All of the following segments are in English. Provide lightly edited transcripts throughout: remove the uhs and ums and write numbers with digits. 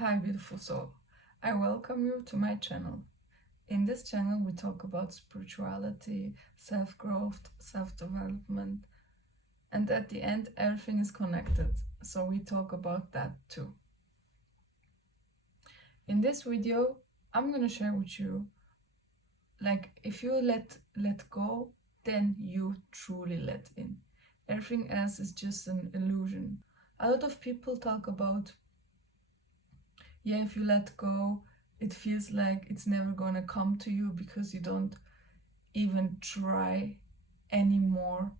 Hi, beautiful soul. I welcome you to my channel. In this channel, we talk about spirituality, self growth, self development, and at the end, everything is connected. So, we talk about that too. In this video, I'm gonna share with you like if you let go, then you truly let in. Everything else is just an illusion. A lot of people talk about, yeah, if you let go, it feels like it's never gonna come to you because you don't even try anymore.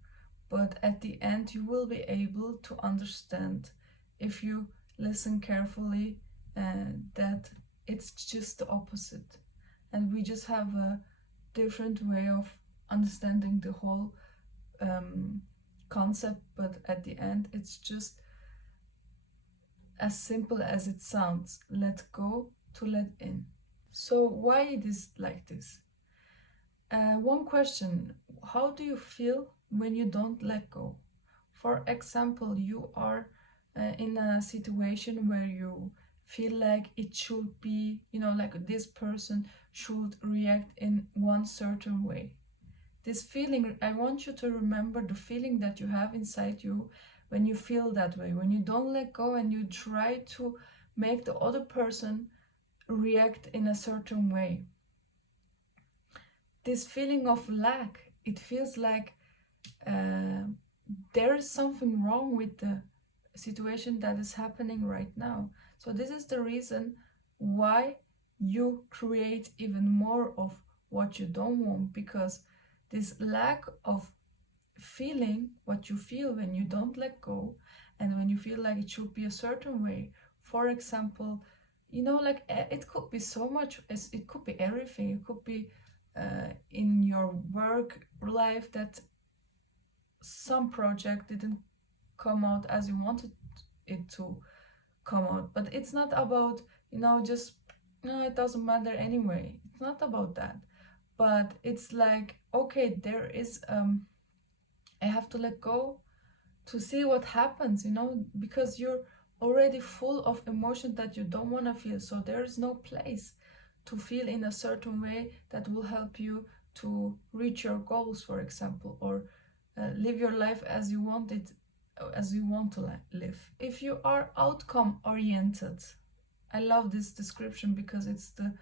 But at the end, you will be able to understand if you listen carefully that it's just the opposite. And we just have a different way of understanding the whole concept, but at the end, it's just as simple as it sounds. Let go to let in. So why it is like this? One question: how do you feel when you don't let go? For example, you are in a situation where you feel like it should be, like this person should react in one certain way. This feeling, I want you to remember the feeling that you have inside you when you feel that way, when you don't let go and you try to make the other person react in a certain way. This feeling of lack, it feels like there is something wrong with the situation that is happening right now. So this is the reason why you create even more of what you don't want, because this lack of feeling what you feel when you don't let go and when you feel like it should be a certain way. For example, like it could be so much, it could be everything. It could be in your work life that some project didn't come out as you wanted it to come out, but it's not about just no, it doesn't matter anyway. It's not about that, but it's like, okay, there is I have to let go to see what happens, because you're already full of emotion that you don't want to feel. So there is no place to feel in a certain way that will help you to reach your goals, for example, or live your life as you want it, as you want to live. If you are outcome oriented, I love this description because it's the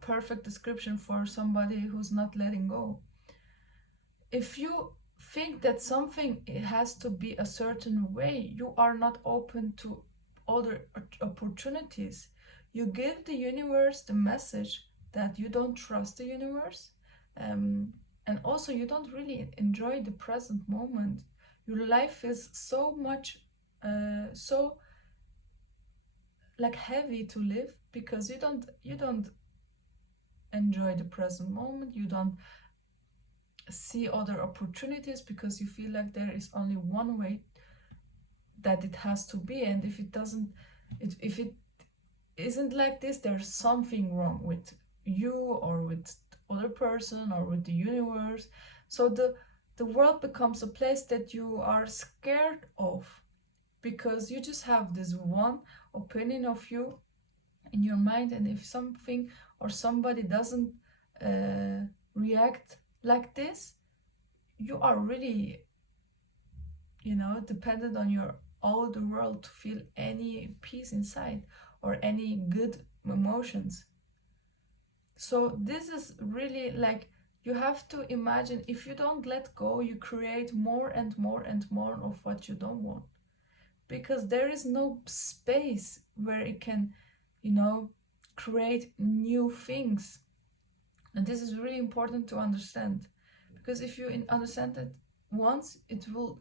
perfect description for somebody who's not letting go. If you think that something it has to be a certain way, you are not open to other opportunities. You give the universe the message that you don't trust the universe, and also you don't really enjoy the present moment. Your life is so much so like heavy to live because you don't enjoy the present moment. You don't see other opportunities because you feel like there is only one way that it has to be, and if it isn't like this, there's something wrong with you or with other person or with the universe. So the world becomes a place that you are scared of because you just have this one opinion of you in your mind, and if something or somebody doesn't react like this, you are really dependent on your outer world to feel any peace inside or any good emotions. So this is really like, you have to imagine, if you don't let go, you create more and more and more of what you don't want, because there is no space where it can create new things. And this is really important to understand, because if you understand it once, it will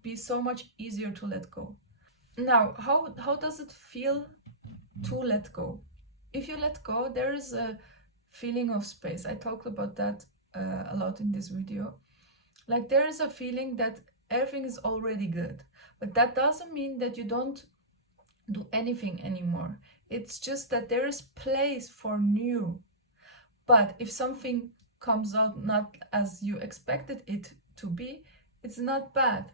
be so much easier to let go. Now, how does it feel to let go? If you let go, there is a feeling of space. I talked about that a lot in this video. Like, there is a feeling that everything is already good, but that doesn't mean that you don't do anything anymore. It's just that there is place for new. But if something comes out not as you expected it to be, it's not bad.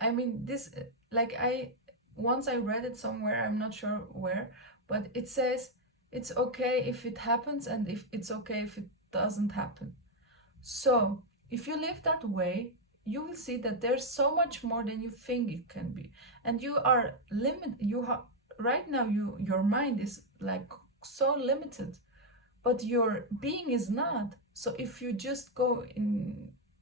I mean, this, like, once I read it somewhere, I'm not sure where, but it says it's okay if it happens and if it's okay if it doesn't happen. So if you live that way, you will see that there's so much more than you think it can be, and you are limited. Right now, your mind is like so limited, but your being is not. So if you just go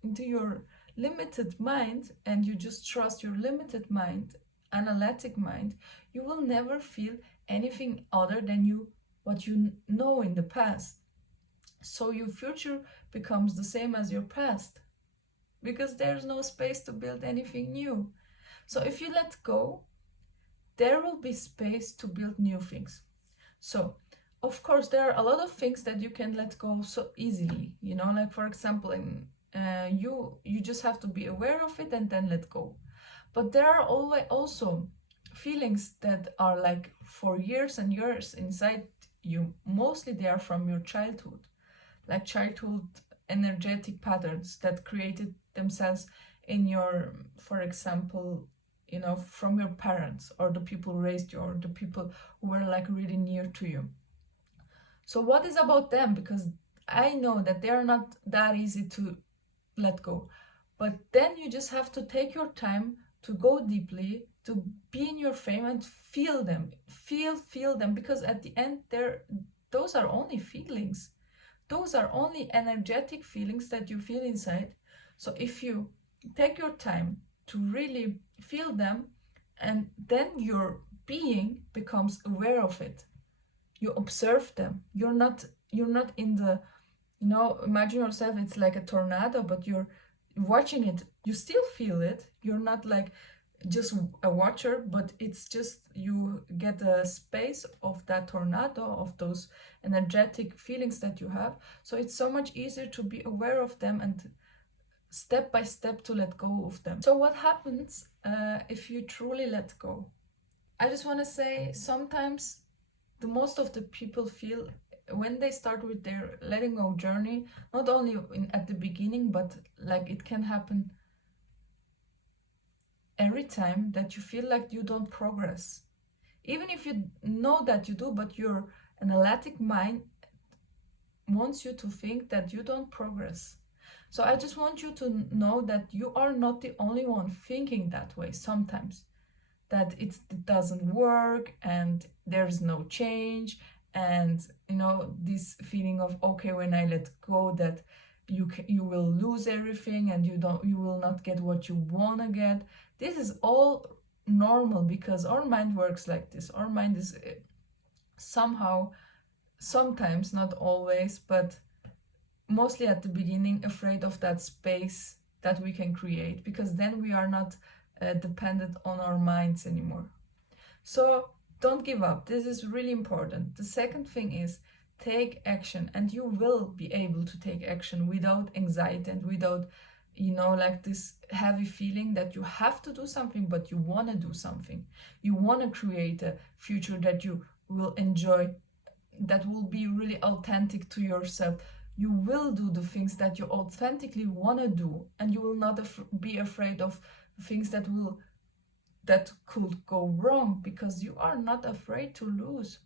into your limited mind and you just trust your limited mind, analytic mind, you will never feel anything other than what you know in the past. So your future becomes the same as your past, because there's no space to build anything new. So if you let go, there will be space to build new things. So of course there are a lot of things that you can let go so easily, like for example, you just have to be aware of it and then let go. But there are always also feelings that are like for years and years inside you. Mostly they are from your childhood, like childhood energetic patterns that created themselves in your, for example, from your parents or the people who raised you or the people who were like really near to you. So what is about them? Because I know that they are not that easy to let go. But then you just have to take your time to go deeply, to be in your frame and feel them. Feel them, because at the end those are only feelings. Those are only energetic feelings that you feel inside. So if you take your time to really feel them, and then your being becomes aware of it, you observe them. You're not in the, imagine yourself, it's like a tornado, but you're watching it. You still feel it. You're not like just a watcher, but it's just you get a space of that tornado, of those energetic feelings that you have. So it's so much easier to be aware of them and step by step to let go of them. So what happens if you truly let go? I just want to say, sometimes the most of the people feel when they start with their letting go journey, not only at the beginning, but like it can happen every time, that you feel like you don't progress. Even if you know that you do, but your analytic mind wants you to think that you don't progress. So I just want you to know that you are not the only one thinking that way sometimes, that it doesn't work and there's no change, and this feeling of, okay, when I let go, that you will lose everything and you will not get what you want to get. This is all normal, because our mind works like this. Our mind is somehow, sometimes, not always, but mostly at the beginning, afraid of that space that we can create, because then we are not dependent on our minds anymore. So don't give up. This is really important. The second thing is, take action, and you will be able to take action without anxiety and without like this heavy feeling that you have to do something, but you want to do something. You want to create a future that you will enjoy, that will be really authentic to yourself. You will do the things that you authentically want to do, and you will not be afraid of things that could go wrong, because you are not afraid to lose,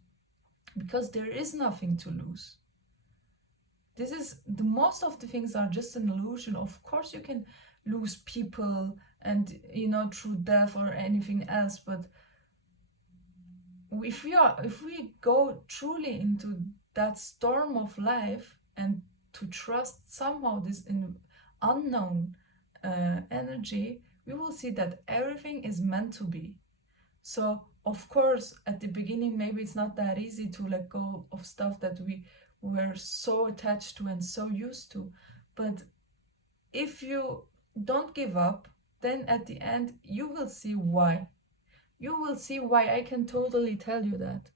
because there is nothing to lose. This is the most of the things are just an illusion. Of course you can lose people and through death or anything else, but if we go truly into that storm of life and to trust somehow this unknown energy, we will see that everything is meant to be. So of course at the beginning maybe it's not that easy to let go of stuff that we were so attached to and so used to, but if you don't give up, then at the end you will see why. You will see why. I can totally tell you that.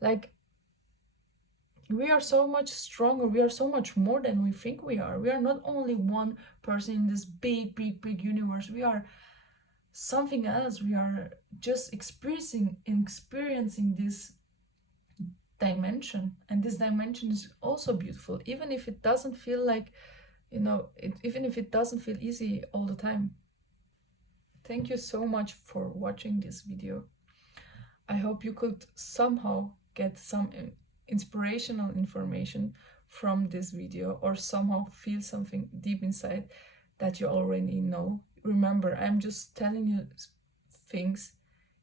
Like, we are so much stronger. We are so much more than we think we are. We are not only one person in this big universe. We are something else. We are just experiencing this dimension, and this dimension is also beautiful, even if it doesn't feel like, even if it doesn't feel easy all the time. Thank you so much for watching this video. I hope you could somehow get some inspirational information from this video, or somehow feel something deep inside that you already know. Remember, I'm just telling you things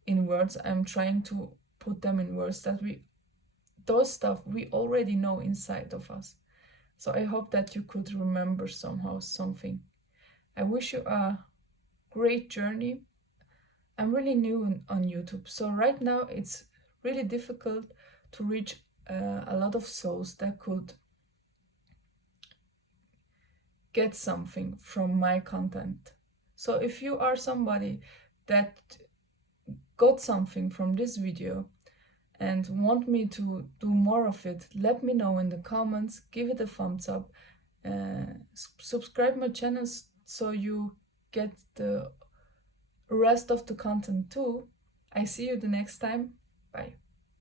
in words. I'm trying to put them in words that those stuff we already know inside of us. So I hope that you could remember somehow something. I wish you a great journey. I'm really new on YouTube, so right now it's really difficult to reach a lot of souls that could get something from my content. So if you are somebody that got something from this video and want me to do more of it, let me know in the comments, give it a thumbs up, subscribe my channel so you get the rest of the content too. I see you the next time. Bye.